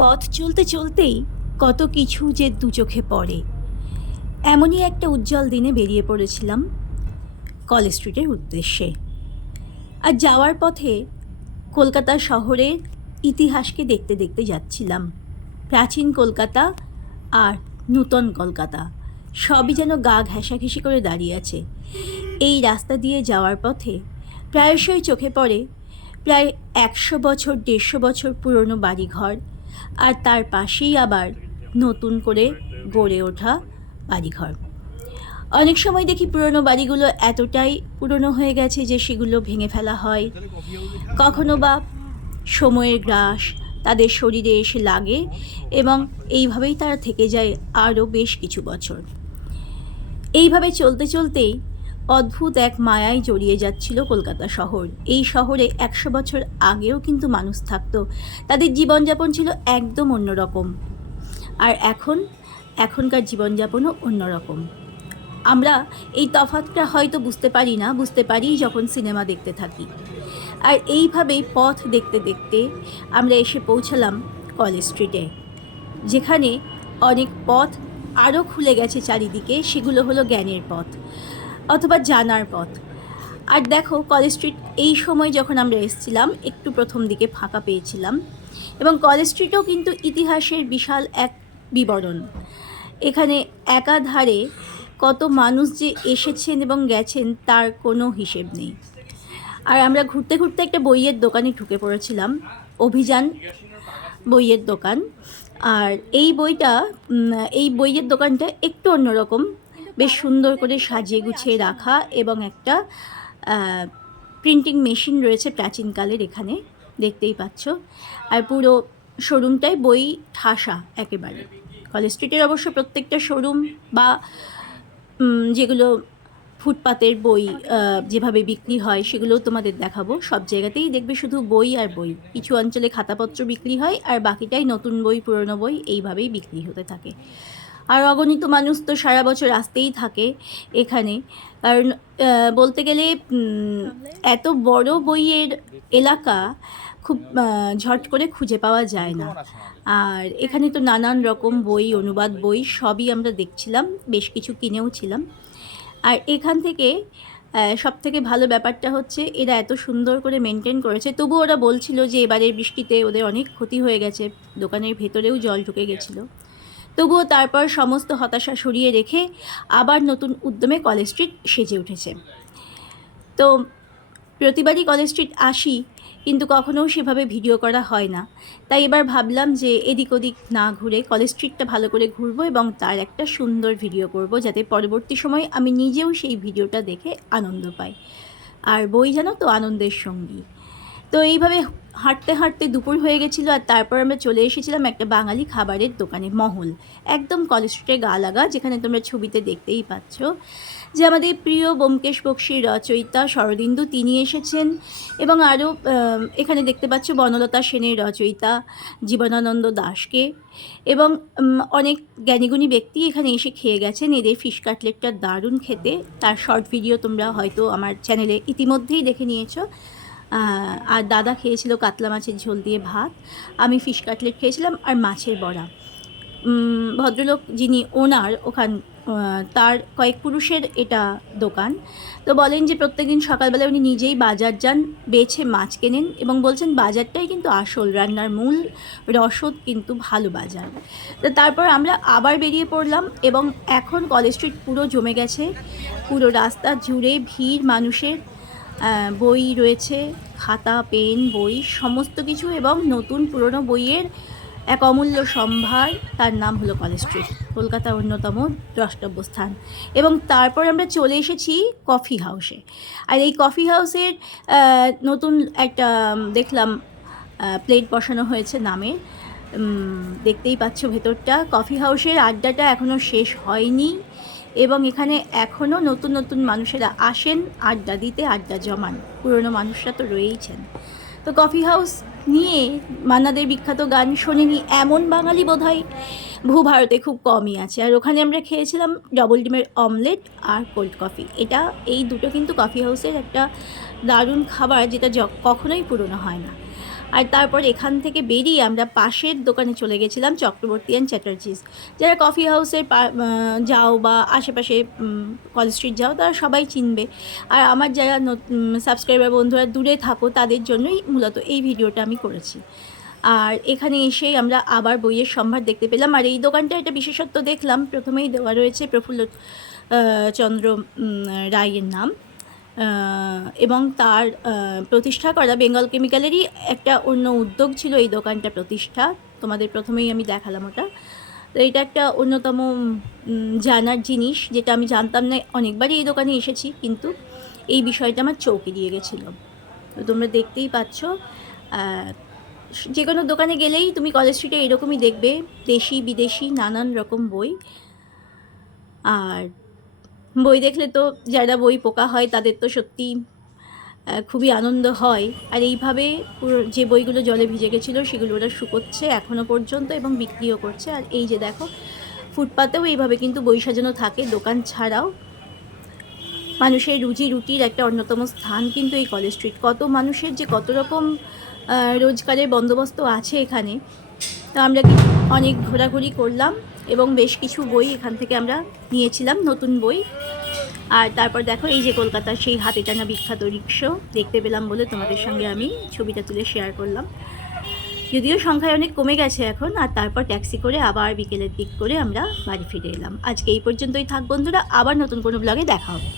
পথ চলতে চলতেই কত কিছু যে দু চোখে পড়ে। এমনই একটা উজ্জ্বল দিনে বেরিয়ে পড়েছিলাম কলেজ স্ট্রিটের উদ্দেশ্যে। আর যাওয়ার পথে কলকাতা শহরের ইতিহাসকে দেখতে দেখতে যাচ্ছিলাম। প্রাচীন কলকাতা আর নূতন কলকাতা সবই যেন গা ঘেঁষাঘেঁষি করে দাঁড়িয়ে আছে। এই রাস্তা দিয়ে যাওয়ার পথে প্রায়শই চোখে পড়ে প্রায় 100 বছর 150 বছর পুরনো বাড়িঘর, আর তার পাশেই আবার নতুন করে গড়ে ওঠা বাড়িঘর। অনেক সময় দেখি পুরনো বাড়িগুলো এতটাই পুরনো হয়ে গেছে যে সেগুলো ভেঙে ফেলা হয়, কখনো বা সময়ের গ্রাস তাদের শরীরে এসে লাগে এবং এইভাবেই তারা থেকে যায় আরও বেশ কিছু বছর। এইভাবে চলতে চলতেই অদ্ভুত এক মায়ায় জড়িয়ে যাচ্ছিল কলকাতা শহর। এই শহরে 100 বছর আগেও কিন্তু মানুষ থাকতো, তাদের জীবনযাপন ছিল একদম অন্যরকম। আর এখনকার জীবনযাপনও অন্যরকম। আমরা এই তফাৎটা হয়তো বুঝতে পারি না, বুঝতে পারি যখন সিনেমা দেখতে থাকি। আর এইভাবেই পথ দেখতে দেখতে আমরা এসে পৌঁছালাম কলেজ স্ট্রিটে, যেখানে অনেক পথ আরও খুলে গেছে চারিদিকে। সেগুলো হলো জ্ঞানের পথ অথবা জানার পথ। আর দেখো, কলেজ স্ট্রিট এই সময় যখন আমরা এসেছিলাম একটু প্রথম দিকে ফাঁকা পেয়েছিলাম, এবং কলেজ স্ট্রিটও কিন্তু ইতিহাসের বিশাল এক বিবরণ। এখানে একাধারে কত মানুষ যে এসেছেন এবং গেছেন তার কোনো হিসেব নেই। আর আমরা ঘুরতে ঘুরতে একটা বইয়ের দোকানে ঢুকে পড়েছিলাম, অভিযান বইয়ের দোকান। আর এই বইয়ের দোকানটা একটু অন্যরকম, বেশ সুন্দর করে সাজিয়ে গুছিয়ে রাখা, এবং একটা প্রিন্টিং মেশিন রয়েছে প্রাচীনকালের, এখানে দেখতেই পাচ্ছ। আর পুরো শোরুমটাই বই ঠাসা একেবারে। কলেজ স্ট্রিটের অবশ্য প্রত্যেকটা শোরুম বা যেগুলো ফুটপাতের বই যেভাবে বিক্রি হয় সেগুলোও তোমাদের দেখাবো। সব জায়গাতেই দেখবে শুধু বই আর বই। কিছু অঞ্চলে খাতাপত্র বিক্রি হয়, আর বাকিটাই নতুন বই পুরনো বই এইভাবেই বিক্রি হতে থাকে। আর অগণিত মানুষ তো সারা বছর আসতেই থাকে এখানে, কারণ বলতে গেলে এত বড় বইয়ের এলাকা খুব ঝট করে খুঁজে পাওয়া যায় না। আর এখানে তো নানান রকম বই, অনুবাদ বই সবই আমরা দেখছিলাম, বেশ কিছু কিনেও ছিলাম। আর এখান থেকে সবথেকে ভালো ব্যাপারটা হচ্ছে এরা এত সুন্দর করে মেনটেন করেছে। তবু ওরা বলছিল যে এবারের বৃষ্টিতে ওদের অনেক ক্ষতি হয়ে গেছে, দোকানের ভেতরেও জল ঢুকে গেছিলো। তবুও তারপর সমস্ত হতাশা সরিয়ে রেখে আবার নতুন উদ্যমে কলেজ স্ট্রিট সেজে উঠেছে। তো প্রতিবারই কলেজ স্ট্রিট আসি, কিন্তু কখনোও সেভাবে ভিডিও করা হয় না। তাই এবার ভাবলাম যে এদিক ওদিক না ঘুরে কলেজ স্ট্রিটটা ভালো করে ঘুরবো এবং তার একটা সুন্দর ভিডিও করব, যাতে পরবর্তী সময় আমি নিজেও সেই ভিডিওটা দেখে আনন্দ পাই। আর বই জানো তো আনন্দের সঙ্গী। তো এইভাবে হাঁটতে হাঁটতে দুপুর হয়ে গেছিলো, আর তারপর আমরা চলে এসেছিলাম একটা বাঙালি খাবারের দোকানে, মহল, একদম কলেজ স্ট্রিটের গা লাগা, যেখানে তোমরা ছবিতে দেখতেই পাচ্ছ যে আমাদের প্রিয় ব্যোমকেশ বক্সীর রচয়িতা শরদিন্দু তিনি এসেছেন, এবং আরও এখানে দেখতে পাচ্ছ বনলতা সেনের রচয়িতা জীবনানন্দ দাশকে, এবং অনেক জ্ঞানীগুণী ব্যক্তি এখানে এসে খেয়ে গেছেন। এদের ফিশ কাটলেটটা দারুণ খেতে, তার শর্ট ভিডিও তোমরা হয়তো আমার চ্যানেলে ইতিমধ্যেই দেখে নিয়েছো। আর দাদা খেয়েছিল কাতলা মাছের ঝোল দিয়ে ভাত, আমি ফিশ কাটলেট খেয়েছিলাম আর মাছের বড়া। ভদ্রলোক যিনি ওনার ওখান, তার কয়েক পুরুষের এটা দোকান। তো বলেন যে প্রত্যেকদিন সকালবেলা উনি নিজেই বাজার যান, বেছে মাছ কেনেন, এবং বলছেন বাজারটাই কিন্তু আসল রান্নার মূল রসদ, কিন্তু ভালো বাজার। তো তারপর আমরা আবার বেরিয়ে পড়লাম, এবং এখন কলেজ স্ট্রিট পুরো জমে গেছে, পুরো রাস্তা জুড়ে ভিড় মানুষের। বই রয়েছে, খাতা পেন বই সমস্ত কিছু, এবং নতুন পুরনো বইয়ের এক অমূল্য সম্ভার। তার নাম হলো কলেজ স্ট্রিট, কলকাতার অন্যতম দ্রষ্টব্য স্থান। এবং তারপর আমরা চলে এসেছি কফি হাউসে। আর এই কফি হাউসের নতুন একটা দেখলাম প্লেট বসানো হয়েছে নামে, দেখতেই পাচ্ছ ভেতরটা। কফি হাউসের আড্ডাটা এখনও শেষ হয়নি, এবং এখানে এখনও নতুন নতুন মানুষেরা আসেন আড্ডা দিতে, আড্ডা জমান। পুরনো মানুষরা তো রয়েইছেন। তো কফি হাউস নিয়ে মান্নাদের বিখ্যাত গান শোনেনি এমন বাঙালি বোধহয় ভূভারতে খুব কমই আছে। আর ওখানে আমরা খেয়েছিলাম ডবল ডিমের অমলেট আর কোল্ড কফি। এই দুটো কিন্তু কফি হাউসের একটা দারুণ খাবার, যেটা কখনোই পুরনো হয় না। আর তারপর এখান থেকে বেরিয়ে আমরা পাশের দোকানে চলে গেছিলাম, চক্রবর্তী অ্যান্ড চ্যাটার্জিস। যারা কফি হাউসের যাও বা আশেপাশে কলেজ স্ট্রিট যাও তারা সবাই চিনবে। আর আমার যারা সাবস্ক্রাইবার বন্ধুরা দূরে থাকো তাদের জন্যই মূলত এই ভিডিওটা আমি করেছি। আর এখানে এসেই আমরা আবার বইয়ের সম্ভার দেখতে পেলাম। আর এই দোকানটা একটা বিশেষত্ব দেখলাম, প্রথমেই দেওয়া রয়েছে প্রফুল্ল চন্দ্র রায়ের নাম, এবং তার প্রতিষ্ঠা করা বেঙ্গল কেমিক্যালেরই একটা অন্য উদ্যোগ ছিল এই দোকানটা প্রতিষ্ঠা। তোমাদের প্রথমেই আমি দেখালাম ওটা। তো এটা একটা অন্যতম জানার জিনিস, যেটা আমি জানতাম না। অনেকবারই এই দোকানে এসেছি, কিন্তু এই বিষয়টা আমার চোখ এড়িয়ে গেছিলো। তো তোমরা দেখতেই পাচ্ছ, যে কোনো দোকানে গেলেই তুমি কলেজ স্ট্রিটে এরকমই দেখবে, দেশি বিদেশি নানান রকম বই। আর বই দেখলে তো যারা বই পোকা হয় তাদের তো সত্যি খুবই আনন্দ হয়। আর এইভাবে যে বইগুলো জলে ভিজে গেছিলো সেগুলো ওরা শুকোচ্ছে এখনও পর্যন্ত এবং বিক্রিও করছে। আর এই যে দেখো, ফুটপাতেও এইভাবে কিন্তু বই সাজানো থাকে। দোকান ছাড়াও মানুষের রুজি রুটির একটা অন্যতম স্থান কিন্তু এই কলেজ স্ট্রিট। কত মানুষের যে কত রকম রোজগারের বন্দোবস্ত আছে এখানে। তো আমরা অনেক ঘোরাঘুরি করলাম এবং বেশ কিছু বই এখান থেকে আমরা নিয়েছিলাম, নতুন বই। আর তারপর দেখো, এই যে কলকাতার সেই হাতে টানা বিখ্যাত রিক্সা দেখতে পেলাম বলে তোমাদের সঙ্গে আমি ছবিটা তুলে শেয়ার করলাম। যদিও সংখ্যায় অনেক কমে গেছে এখন। আর তারপর ট্যাক্সি করে আবার বিকেলের দিক করে আমরা বাড়ি ফিরে এলাম। আজকে এই পর্যন্তই থাক বন্ধুরা, আবার নতুন কোনো ব্লগে দেখা হবে।